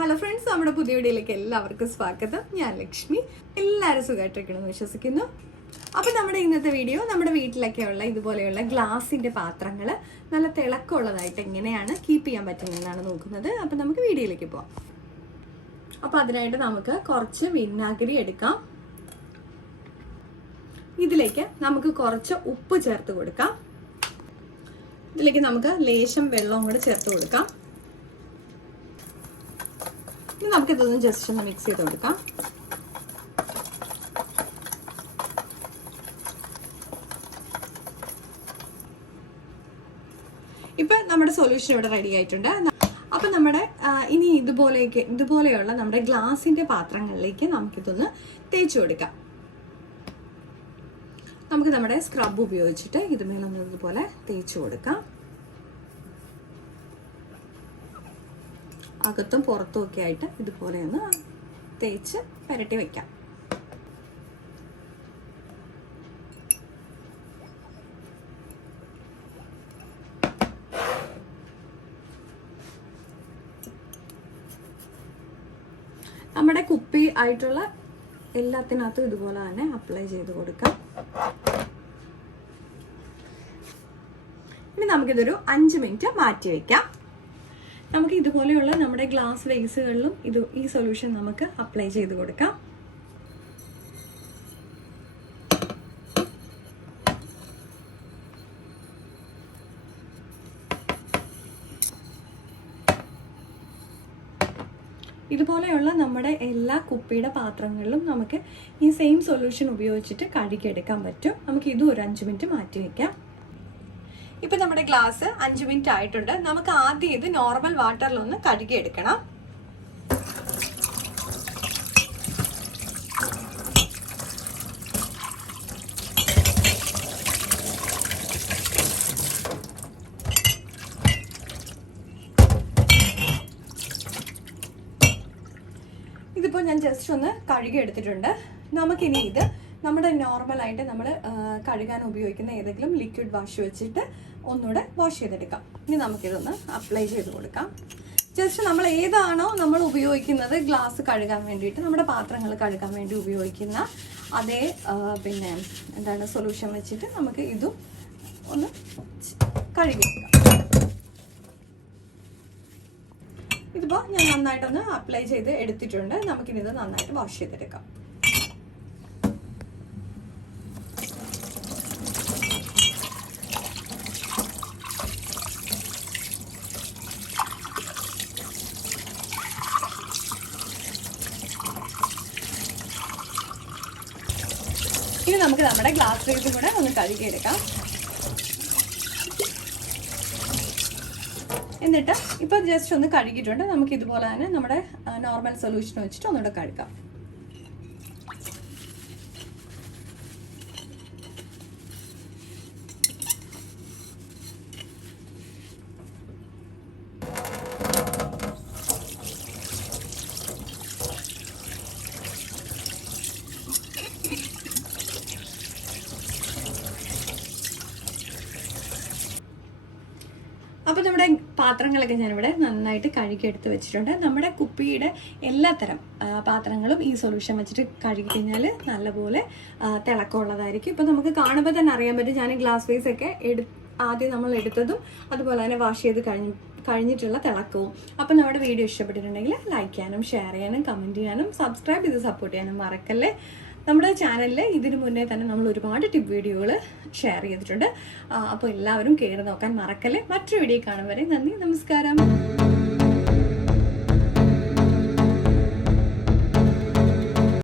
Hello friends, നമ്മുടെ പുതിയ വീഡിയോയിലേക്ക് എല്ലാവർക്കും സ്വാഗതം. ഞാൻ ലക്ഷ്മി. എല്ലാവരും സുഖമായിട്ടിരിക്കണമെന്ന് വിശ്വസിക്കുന്നു. അപ്പം നമ്മുടെ ഇന്നത്തെ വീഡിയോ നമ്മുടെ വീട്ടിലൊക്കെയുള്ള ഇതുപോലെയുള്ള ഗ്ലാസിൻ്റെ പാത്രങ്ങൾ നല്ല തിളക്കമുള്ളതായിട്ട് എങ്ങനെയാണ് കീപ്പ് ചെയ്യാൻ പറ്റുന്നതെന്നാണ് നോക്കുന്നത്. അപ്പം നമുക്ക് വീഡിയോയിലേക്ക് പോവാം. അപ്പം അതിനായിട്ട് നമുക്ക് കുറച്ച് വിനാഗിരി എടുക്കാം. ഇതിലേക്ക് നമുക്ക് കുറച്ച് ഉപ്പ് ചേർത്ത് കൊടുക്കാം. ഇതിലേക്ക് നമുക്ക് ലേശം വെള്ളവും കൂടെ ചേർത്ത് കൊടുക്കാം. ഇനി നമുക്കിതൊന്ന് ജസ്റ്റ് ഒന്ന് മിക്സ് ചെയ്ത് കൊടുക്കാം. ഇപ്പം നമ്മുടെ സൊല്യൂഷൻ ഇവിടെ റെഡി ആയിട്ടുണ്ട്. അപ്പം നമ്മുടെ ഇനി ഇതുപോലെയുള്ള നമ്മുടെ ഗ്ലാസിൻ്റെ പാത്രങ്ങളിലേക്ക് നമുക്കിതൊന്ന് തേച്ച് കൊടുക്കാം. നമുക്ക് നമ്മുടെ സ്ക്രബ് ഉപയോഗിച്ചിട്ട് ഇതുമേലൊന്ന് ഇതുപോലെ തേച്ച് കൊടുക്കാം. അകത്തും പുറത്തും ഒക്കെ ആയിട്ട് ഇതുപോലെ ഒന്ന് തേച്ച് പുരട്ടി വയ്ക്കാം. നമ്മുടെ കുപ്പി ആയിട്ടുള്ള എല്ലാത്തിനകത്തും ഇതുപോലെ തന്നെ അപ്ലൈ ചെയ്ത് കൊടുക്കാം. ഇനി നമുക്കിതൊരു 5 മിനിറ്റ് മാറ്റി വയ്ക്കാം. നമുക്ക് ഇതുപോലെയുള്ള നമ്മുടെ ഗ്ലാസ് വേസുകളിലും ഈ സൊല്യൂഷൻ നമുക്ക് അപ്ലൈ ചെയ്ത് കൊടുക്കാം. ഇതുപോലെയുള്ള നമ്മുടെ എല്ലാ കുപ്പിയുടെ പാത്രങ്ങളിലും നമുക്ക് ഈ സെയിം സൊല്യൂഷൻ ഉപയോഗിച്ചിട്ട് കഴുകിയെടുക്കാൻ പറ്റും. നമുക്ക് ഇതും ഒരു 5 മിനിറ്റ് മാറ്റി വയ്ക്കാം. ഇപ്പം നമ്മുടെ ഗ്ലാസ് 5 മിനിറ്റ് ആയിട്ടുണ്ട്. നമുക്ക് ആദ്യം ഇത് നോർമൽ വാട്ടറിലൊന്ന് കഴുകിയെടുക്കണം. ഇതിപ്പോൾ ഞാൻ ജസ്റ്റ് ഒന്ന് കഴുകിയെടുത്തിട്ടുണ്ട്. നമുക്കിനി ഇത് നമ്മുടെ നോർമലായിട്ട് നമ്മൾ കഴുകാൻ ഉപയോഗിക്കുന്ന ഏതെങ്കിലും ലിക്വിഡ് വാഷ് വെച്ചിട്ട് ഒന്നുകൂടെ വാഷ് ചെയ്തെടുക്കാം. ഇനി നമുക്കിതൊന്ന് അപ്ലൈ ചെയ്ത് കൊടുക്കാം. ജസ്റ്റ് നമ്മൾ ഏതാണോ നമ്മൾ ഉപയോഗിക്കുന്നത് ഗ്ലാസ് കഴുകാൻ വേണ്ടിയിട്ട്, നമ്മുടെ പാത്രങ്ങൾ കഴുകാൻ വേണ്ടി ഉപയോഗിക്കുന്ന അതേ സൊല്യൂഷൻ വെച്ചിട്ട് നമുക്ക് ഇതും ഒന്ന് കഴുകിയെടുക്കാം. ഇതിപ്പോൾ ഞാൻ നന്നായിട്ടൊന്ന് അപ്ലൈ ചെയ്ത് എടുത്തിട്ടുണ്ട്. നമുക്കിനി ഇത് നന്നായിട്ട് വാഷ് ചെയ്തെടുക്കാം. ഇനി നമുക്ക് നമ്മുടെ ഗ്ലാസ് വേസും കൂടെ ഒന്ന് കഴുകിയെടുക്കാം. എന്നിട്ട് ഇപ്പം ജസ്റ്റ് ഒന്ന് കഴുകിയിട്ടുണ്ട്. നമുക്ക് ഇതുപോലെ തന്നെ നമ്മുടെ നോർമൽ സൊല്യൂഷൻ വെച്ചിട്ട് ഒന്നുകൂടെ കഴുകാം. അപ്പോൾ നമ്മുടെ പാത്രങ്ങളൊക്കെ ഞാനിവിടെ നന്നായിട്ട് കഴുകി എടുത്ത് വെച്ചിട്ടുണ്ട്. നമ്മുടെ കുപ്പിയുടെ എല്ലാത്തരം പാത്രങ്ങളും ഈ സൊല്യൂഷൻ വെച്ചിട്ട് കഴുകി കഴിഞ്ഞാൽ നല്ലപോലെ തിളക്കമുള്ളതായിരിക്കും. ഇപ്പോൾ നമുക്ക് കാണുമ്പോൾ തന്നെ അറിയാൻ പറ്റും. ഞാൻ ഗ്ലാസ് വേസൊക്കെ ആദ്യം നമ്മൾ എടുത്തതും അതുപോലെ തന്നെ വാഷ് ചെയ്ത് കഴിഞ്ഞിട്ടുള്ള തിളക്കവും. അപ്പം നമ്മുടെ വീഡിയോ ഇഷ്ടപ്പെട്ടിട്ടുണ്ടെങ്കിൽ ലൈക്ക് ചെയ്യാനും ഷെയർ ചെയ്യാനും കമൻറ്റ് ചെയ്യാനും സബ്സ്ക്രൈബ് ചെയ്ത് സപ്പോർട്ട് ചെയ്യാനും മറക്കല്ലേ. നമ്മുടെ ചാനലിൽ ഇതിനു മുന്നേ തന്നെ നമ്മൾ ഒരുപാട് ടിപ്പ് വീഡിയോകൾ ഷെയർ ചെയ്തിട്ടുണ്ട്. അപ്പോൾ എല്ലാവരും കയറി നോക്കാൻ മറക്കല്ലേ. മറ്റൊരു വീഡിയോ കാണും വരെ നന്ദി, നമസ്കാരം.